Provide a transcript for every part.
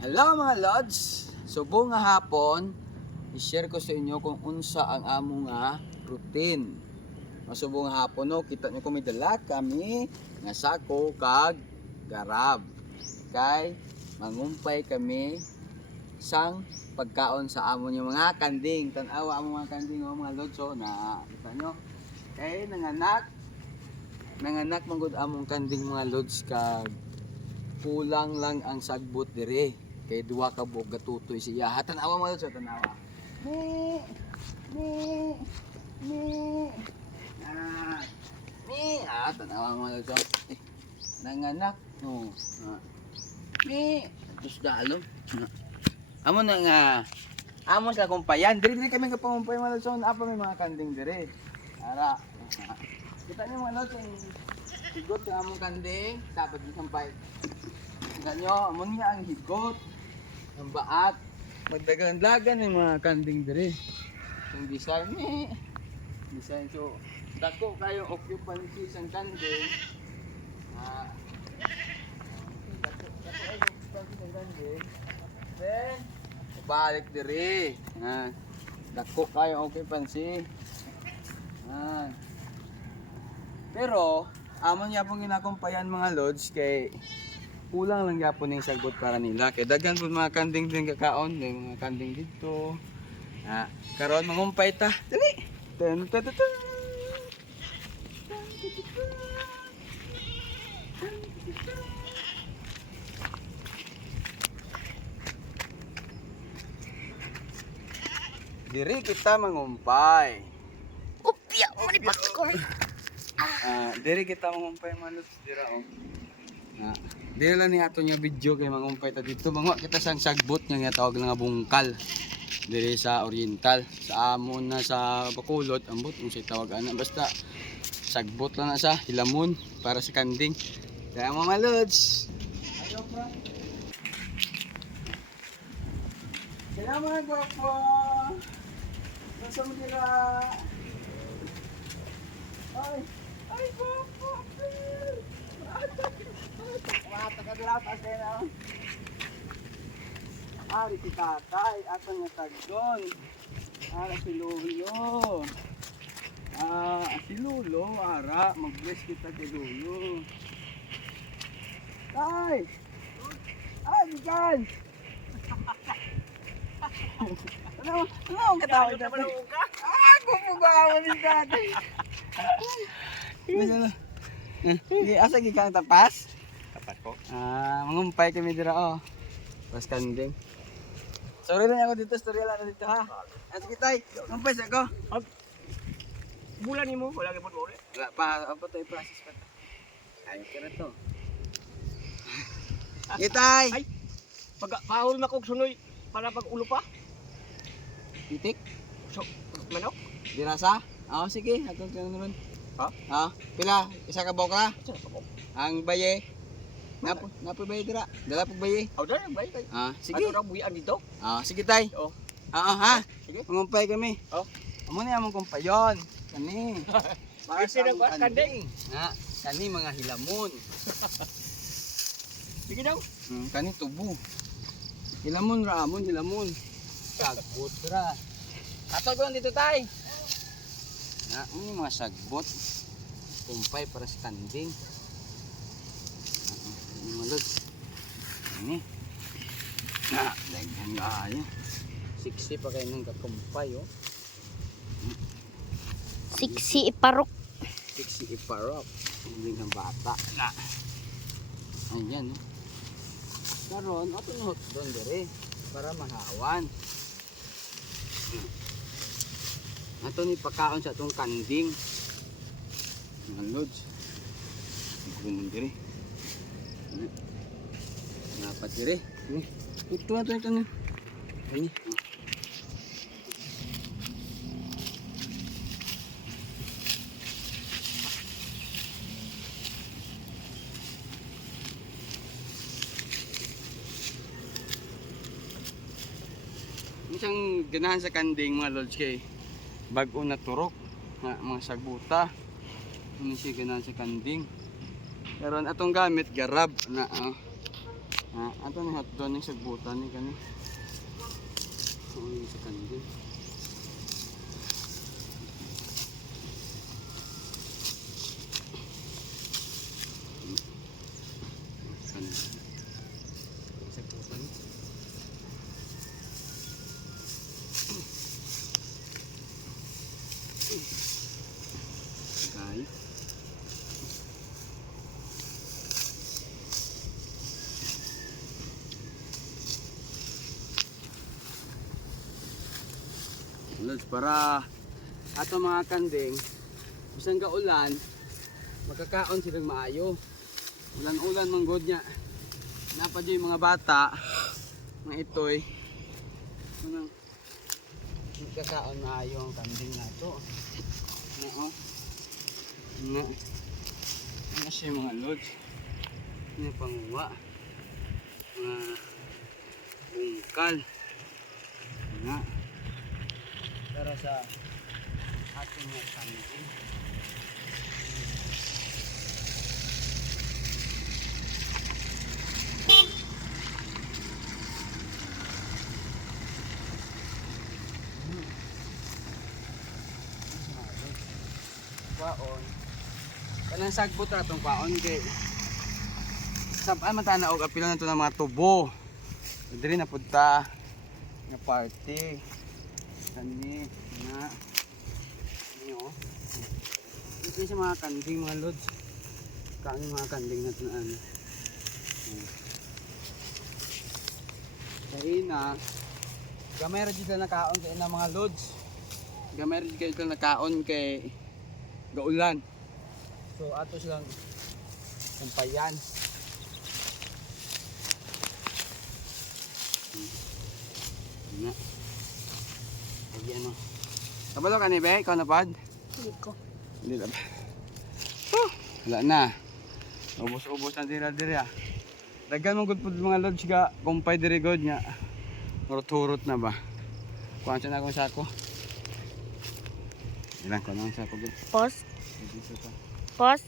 Hello mga lods! Subong nga hapon, i-share ko sa inyo kung unsa ang amo nga routine. Masubong nga hapon no, kita nyo kung may dala kami nga sako kag garab. Kay mangumpay kami sang pagkaon sa amo nyo mga kanding. Tanawa amo mga kanding o mga lods so na kita nyo. Kay nanganak manggod among kanding mga lods kag kulang lang ang sagbot dire. Kay duwa ka buok gatutoy siya. Tanawa mo sa tanawa. Tanawa mo sa. Nanganak no. Terus dalo. Amo na nga. Amo sa kumpayan. Diri kami kapamumpay mga lods. Apa may mga kanding dire. Ara. Kita niyo mga lods yung higot ng among kanding. Dapat di sampay. Kita nyo, amo nga ang higot. Ang baat, magdagan-dagan yung mga kanding dire. Yung design design so dako kayo occupancy sang kanding. Dako kayo occupancy sang kanding. Then balik dire. Dako kayo occupancy. Pero amon niya pong ginakumpayan mga lods kay kulang lang yapon yung sagbot para nila. Kaya daghan po mga kanding din kakaon. May mga kanding dito. Karoon mangumpay ta. Dali! Diri kita mangumpay. Upya, manipas ko. Diri kita mangumpay manus dira oh. Dili lang ni ato yung video kay mangumpay ta dito. Mangwa kita sang sagbot nga tawag nga bungkal. Diri sa Oriental, sa amon na sa Bacolod, ambot kung siya tawag ana basta sagbot lang na sa hilamon para sa kanding. Kaya mga lods. Ayo bro. Kaya mga gwapo. Nasa mo dira. Ay gwapo. Ari si tatay, ato nga tagdon. Si Lulo. Si Lulo, ara, mag-bless kita kay Lulo. Tay! Ay, bigan! Ano ang katawag natin? Gupugawa ni tatay. Asa gikan tapas? Tapat ko. Mangumpay kami dira oh. Pas kanding. Sorry lang ako dito, storya lang dito ha. At kitay, mangumpay sa ko. Bulan ni mo, wala gyud mo. Wala pa, apa to i-process pa. Ay, kira to. Kitay. Ay. Pag paul na kog sunoy para pag ulo pa. Titik, So, manok. dirasa. Sige, ato ron. Ha? Pila, isa ka bokra. Ang baye. Napo baye dira. Dala pag baye. Aw dara bay bay. Sige. Ano ra buyan dito? Sige tay. Oh. Ha. Sige. Mangumpay kami. Amo ni among kumpayon. Kani. Para Kasi na among ba kanding? Kani mga hilamon. Sige daw. Kani tubo. Hilamon ra amon, hilamon. Sagbot ra. Ato ko dito tay. Ini mga sagbot. Kumpay para sa kanding. Ini malod. Ini. Daghan nga ayo. 60 pa kayo ng kakumpay oh. Siksi iparok. 60 iparok. Hindi ng bata. Ayan oh. Karon ato nuhot doon dire para mahawan. Ato ni pagkaon sa atong kanding. Mga lods. Kumun dire. Dapat dire. Ito. Ini. Isang ganahan sa kanding mga lods kay bago na turok mga sagbuta. Ano siya ganahan sa kanding. Karon atong gamit garab na Ato ni hotdog ni sagbutan ni kani. Oo, yung sa kandil. Sagbutan. Okay. Lods, para ato mga kanding bisan ka ulan magkakaon silang maayo. Ulan-ulan manggod niya. Napad yung mga bata mga itoy unang magkakaon maayo ang kanding nato. Oo. Ano siya mga lods. Ano panguwa. Mga bungkal. Nga. Para sa ating mga kanding. Kwaon. Kanang sagbot ra tong kwaon kay sabay man ta na og apil na to ng mga tubo. Diri na punta nga party. Kani na niyo. Ito sa mga kanding mga lods. Kaano mga kanding natin na ano. Kaya na gamay ra dito nakaon kay na mga lods. Gamay ra dito nakaon kay gaulan. So ato silang kumpayan. Na. Lagi ano. Kabalo ka ni be, ikaw na pad? Hindi ko. Hindi na. Wala na. Ubos-ubos na dira-dira. Daghan mong good food mga lods ka, kumpay diri god nya. Hurot-hurot na ba? Kuha siya na akong sako. Ilan ko na ang sako be. Pause. Dito ka. Pause.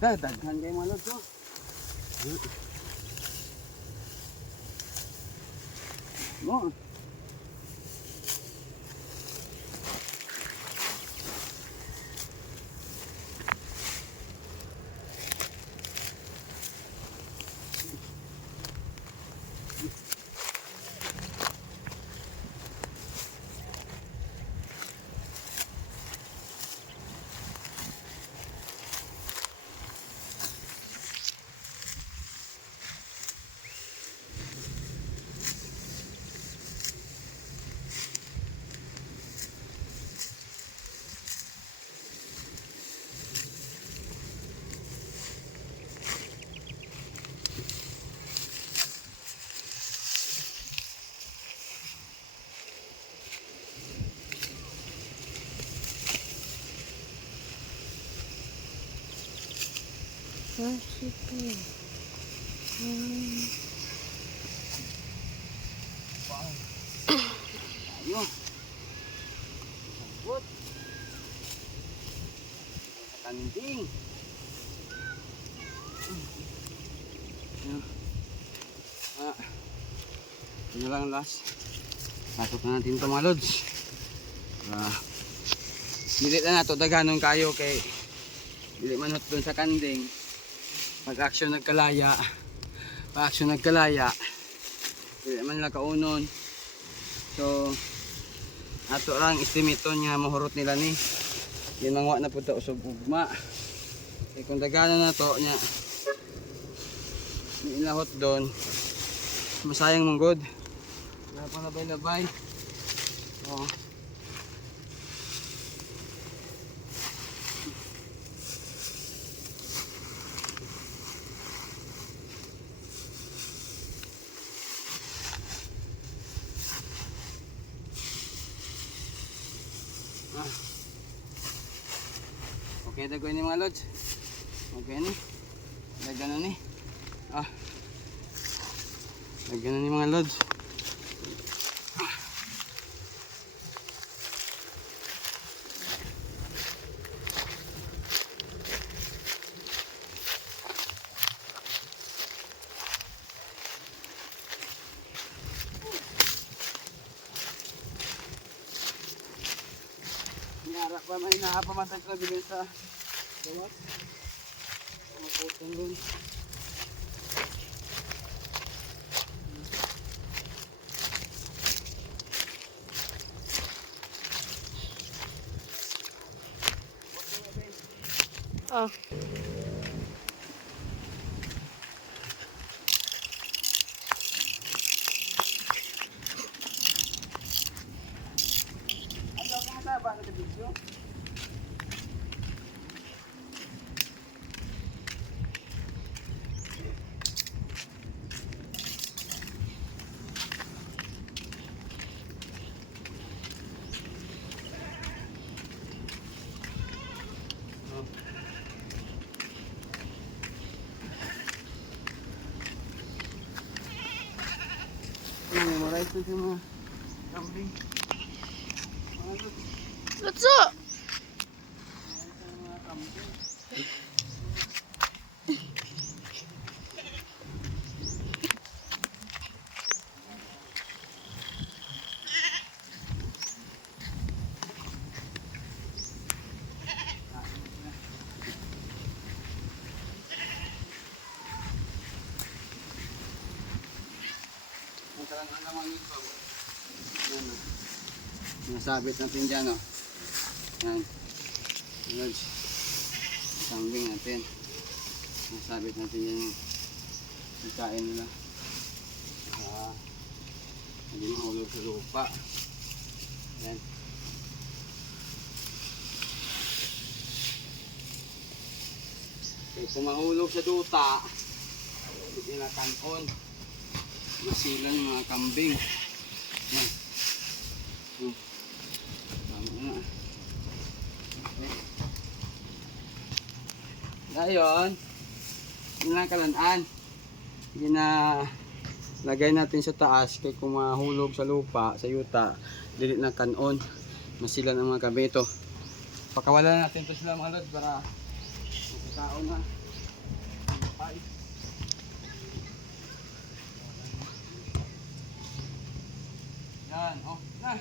Daghan kayo mga lods oh. Mo. Ayun. Sabot. Kanding. Ayun. Yun lang last. Pasok na natin ito mga lods. Dili na nato daghanon kayo kay dili manot dun sa kanding. Pag-action nagkalaya. Pag-action nagkalaya. Dili man nila kaunon. So ato lang istimiton nga mahurot nila ni. Ginangwa na pud ta usog ugma. Kay kung daghanon na to nya ilahot doon. Masayang mong god. Wala pa labay-labay. Oh. Okay, dagoy ni mga lods. Okay ni. Daghan na ni. Daghan na ni mga lods. may inahapamatay sila bigay sa gawas. Maputong doon. Oh. Ano kung mataba na sa video? Memorize na siya mga kambing. Let's go. Mga kambing. Ang talagang naman nito. Yan o. Nasabit natin dyan o. Yan. Yan. Kambing natin. Nasabit natin yan yung ikain nila. Hindi mahulog sa lupa. Yan. Kaya kung mahulog sa duta, hindi na kanon. Masilan yung mga kambing. Yan. Tama na. Okay. Ngayon, yun lang kalanaan. Yun na lagay natin sa taas kaya kung mahulog sa lupa, sa yuta, dili na kanon. Masilan ang mga kambing ito. Pakawalan natin ito sila mga lod para magkakaon na. Bye. Yan, oh, na.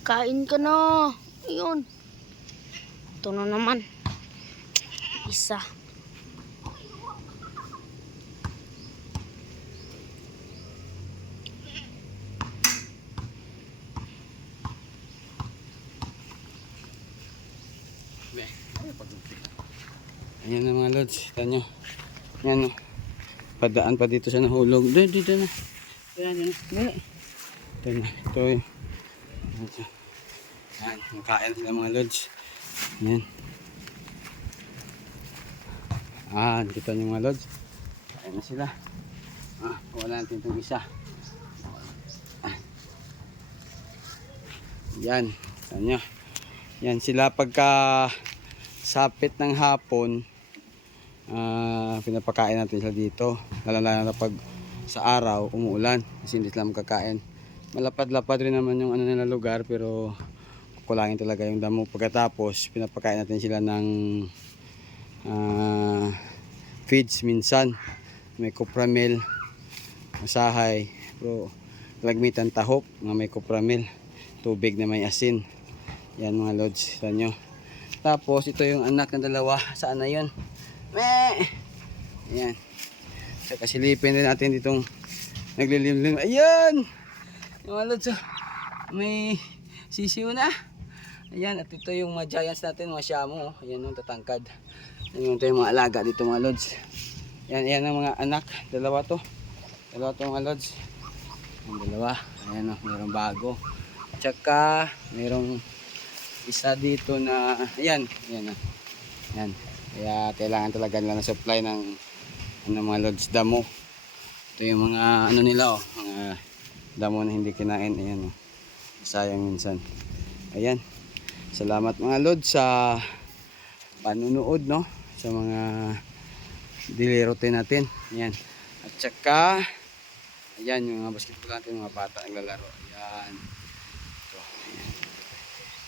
Kain ka na. Ayun. Ito na naman. Isa. Ayan na mga lods, kita nyo. Yan o. Padaan pa dito sa nahulog. Dito na. Ayan, yan. Ito na. Ito yung. Yan, makain sila mga lods. Yan. Kita nyo mga lods. Kain na sila. Wala natin itong isa. Yan. Kita nyo. Yan sila pagka sapit ng hapon. Pinapakain natin sila dito, lalo na pag sa araw umuulan kasi hindi sila makakain. Malapad-lapad rin naman yung ano nila lugar pero kukulangin talaga yung damo. Pagkatapos pinapakain natin sila ng feeds minsan, may copramil, masahay, pero lagmitan tahop na may copramil, tubig na may asin. Yan mga lods sa nyo. Tapos ito yung anak ng dalawa, saan na yun? Ayan. So, kasilipin din natin ditong naglilimlim. Ayan! Yung mga lods, may sisiw na. Ayan, at ito yung mga giants natin, mga shamu. Ayan yung tatangkad. Ayan yung mga alaga dito mga lods. Ayan ang mga anak. Dalawa to mga lods. Ang dalawa. Ayan o, mayroong bago. Tsaka, mayroong isa dito na, ayan. Ayan. Kaya kailangan talaga nila ng supply ng mga lods damo. Ito yung mga ano nila mga damo na hindi kinain. Ayan sayang minsan. Ayan. Salamat mga lods sa panunood sa mga daily routine natin. Ayan. At saka ayan yung mga basketball natin, mga bata naglalaro. Ayan. Ayan.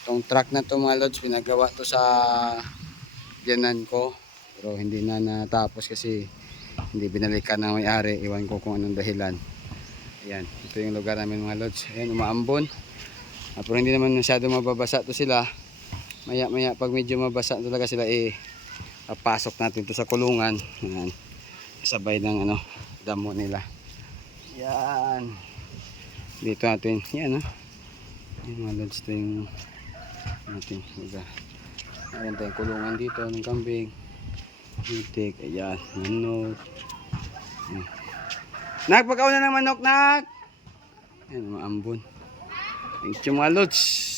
Itong truck na to mga lods, pinagawa to sa diyanan ko pero hindi na natapos kasi hindi binalikan ng may-ari. Iwan ko kung anong dahilan. Ayan, ito yung lugar namin mga lods. Ayan, umaambon. Pero hindi naman masyado mababasa to sila. Maya maya pag medyo mabasa talaga sila papasok natin to sa kulungan. Ayan. Sabay ng damo nila. Yan. Dito natin. Yan yung mga lods to yung natin. Ayan tayong kulungan dito ng kambing. Itik. Ayan. Manok. Nak, pagkaw na ng manok, nak. Ayan, mga ambon. Thank you mga lods.